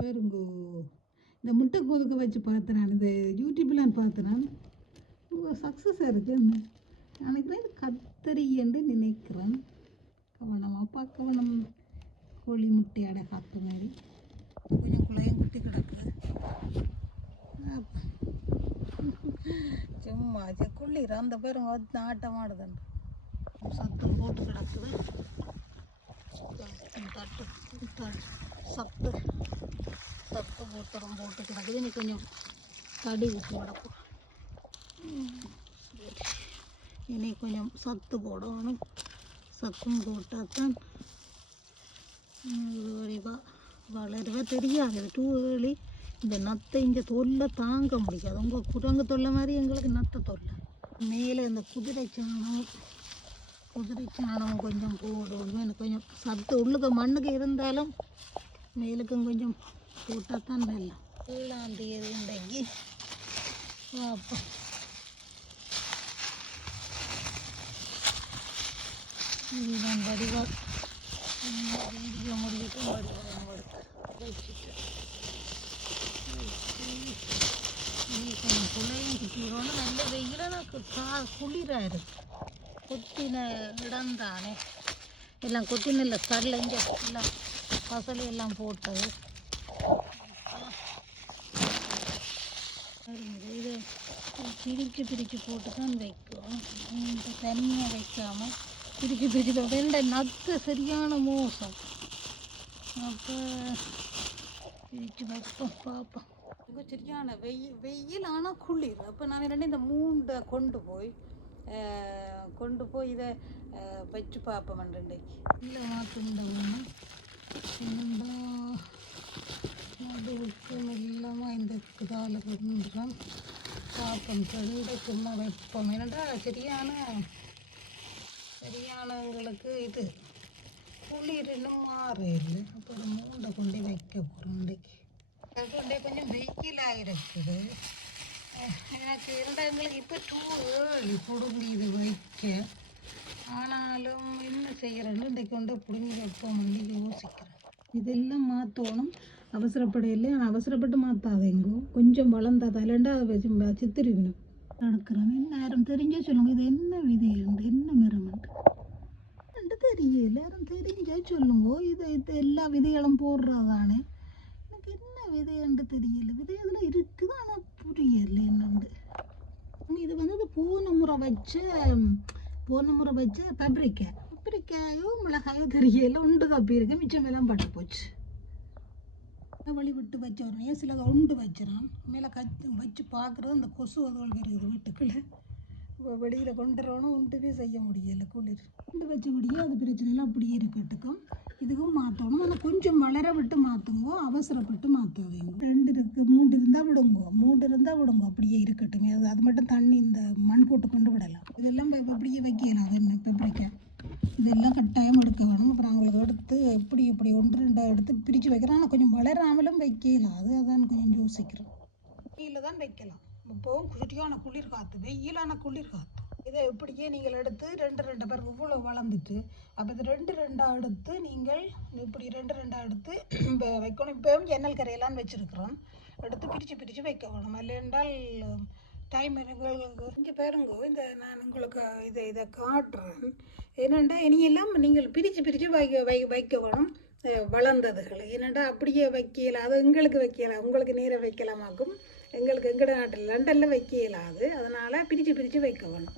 பேருங்கோ. இந்த முட்டை கொதுக்க வச்சு பார்த்தேன் நான் இந்த யூடியூப்லாம் பார்த்தேன் நான் சக்ஸஸாக இருக்குன்னு நினைக்கிறேன் இது கத்தரி என்று நினைக்கிறேன். கவனமாப்பா கவனம் கோழி முட்டையோட காத்து மாதிரி. கொஞ்சம் குழையும் குட்டி கிடக்குது சும்மா குளிர் அந்த பேருங்க வந்து ஆட்டம் ஆடுதுண்டு சத்தம் போட்டு கிடக்குது. தட்டு தட்டு சத்து சத்து போட்டுறம் போட்டு கிடக்குது நீ கொஞ்சம் தடி விட்டு கிடக்கும் இனி கொஞ்சம் சத்து போடணும் சத்தும் போட்டாத்தான் வளருவா வளரவே தெரியாது இது டூ ஏழி இந்த நத்தை இங்கே தொல்லை தாங்க முடியாது உங்கள் குரங்கு தொல்லை மாதிரி எங்களுக்கு நத்தை தொல்லை மேலே இந்த குதிரை சாணம் குதிரை சாணம் கொஞ்சம் போடணும் எனக்கு கொஞ்சம் சத்து உள்ளுக்கு மண்ணுக்கு இருந்தாலும் மேலுக்கும் கொஞ்சம் போட்டால் தான் வெள்ளம் எல்லாம் தேதி இன்றைக்கு அப்போ இதுதான் வடிவால் வீடியோ முடிஞ்சிட்டு வடிவம் வச்சுட்டு கொஞ்சம் குள்ளையும் குட்டிடுவோம் நல்ல வெயில் எனக்கு கா குளிராக இருக்கு கொத்தின இடம் தானே எல்லாம் கொத்தின இல்லை கடலை இங்கே எல்லாம் பசலி எல்லாம் போட்டது இது பிரித்து பிரித்து போட்டு தான் வைக்கும். இந்த தனியாக வைக்காமல் பிரித்து பிரித்து போட்டு ரெண்டு நத்து சரியான மோசம். அப்போ பிரித்து வைப்போம் பார்ப்போம். இங்கே சரியான வெயில் வெயில் ஆனால் குளிர். அப்போ நான் ரெண்டு இந்த மூண்டை கொண்டு போய் கொண்டு போய் இதை வச்சு பார்ப்போம் ரெண்டைக்கு இல்லை மாற்றுண்ட ஒன்று அது உப்பும் இல்லாமல் இந்த இதால் கொஞ்சம் பார்ப்போம் ரெண்டு சும்மா வைப்போம். ஏன்னா சரியான சரியானவங்களுக்கு இது. குளிர் இன்னும் மாற இல்லை. அப்போ ஒரு மூண்டை கொண்டு வைக்க போகிறோம் இன்றைக்கு. கொண்டே கொஞ்சம் வெயிலாக இருக்குது. எனக்கு இரண்டா இப்போ டூ ஏர்லி பிடுங்கி இது வைக்க. ஆனாலும் என்ன செய்கிறேன்னு இன்றைக்கு கொண்டு பிடுங்கி வைப்போம்னு யோசிக்கிறேன். இதெல்லாம் மாற்றணும் அவசரப்படையில். அவசரப்பட்டு மாற்றாதேங்கோ கொஞ்சம் வளர்ந்தா தலைண்டா அதை வச்சு சித்திரிக்கணும். நடக்கிறேன். நேரம் தெரிஞ்சே சொல்லுங்கள் சொல்லுங்க. இது என்ன விதி? என்ன மரம்ண்டு ரெண்டு தெரியல. யாரும் தெரிஞ்சா சொல்லுங்க. இது இது எல்லா விதைகளும் போடுறதானே. எனக்கு என்ன விதைன்னு தெரியல. விதை அதில் இருக்குது ஆனால் புரியல என்னண்டு இது வந்து இது போன முறை வச்ச போன முறை வச்ச பப்ரிக்காய் பப்ரிக்காயோ மிளகாயோ தெரியல. உண்டு தப்பி இருக்கு. மிச்சம் எல்லாம் பட்டு போச்சு. வழி விட்டு வச்ச ஒரு உண்டு வச்சிடான் மேலே கச் வச்சு பார்க்குறது அந்த கொசு அதுகள் இருக்குது வீட்டுக்குள்ளே. இப்போ வெளியில் கொண்டு வரணும் உண்டுவே செய்ய முடியலை குளிர். உண்டு வச்சபடியே அது பிரச்சனைலாம் அப்படியே இருக்கட்டுக்கும். இதுக்கும் மாற்றணும் ஆனால் கொஞ்சம் வளர விட்டு மாற்றுங்கோ அவசரப்பட்டு மாற்றாதீங்க ரெண்டு இருக்குது மூன்று இருந்தால் விடுங்கோ. மூன்று இருந்தால் விடுங்கோ. அப்படியே இருக்கட்டும். அது அது மட்டும் தண்ணி இந்த மண் போட்டு கொண்டு விடலாம். இதெல்லாம் இப்போ அப்படியே வைக்கலாம். அது என்ன பெப்பரிக்காய் இதெல்லாம் கட்டாயம் எடுக்க வேணும். அப்புறம் அவங்களுக்கு எடுத்து எப்படி இப்படி ஒன்று ரெண்டாக எடுத்து பிரித்து வைக்கிறோம் ஆனால் கொஞ்சம் வளராமலும் வைக்கலாம். அது அதான் கொஞ்சம் யோசிக்கிறோம் வெயில தான் வைக்கலாம். இப்போவும் சரியான குளிர் காற்று வெயிலான குளிர் காற்று இதை இப்படியே நீங்கள் எடுத்து ரெண்டு ரெண்டு பேர் இவ்வளோ வளர்ந்துட்டு அப்போ இது ரெண்டு ரெண்டாக எடுத்து நீங்கள் இப்படி ரெண்டு ரெண்டாக எடுத்து இப்போ வைக்கணும். இப்போவும் ஜன்னல் கரையெல்லாம் வச்சுருக்குறோம். எடுத்து பிரித்து பிரித்து வைக்க வேணும். இல்லைன்றால் டைம் எனக்கு இங்கே? பாருங்க இந்த நான் உங்களுக்கு இதை இதை காட்டுறேன். என்னென்னா இனியெல்லாம் நீங்கள் பிரித்து பிரித்து வைக்க வை வைக்க வேணும் வளர்ந்ததுகள். ஏன்னாண்டா அப்படியே வைக்கல அது எங்களுக்கு வைக்கல உங்களுக்கு நீரை வைக்கலாமாக்கும்? எங்களுக்கு எங்கட நாட்டில் லண்டனில் வைக்க இயலாது அதனால் பிரித்து பிரித்து வைக்க வேணும்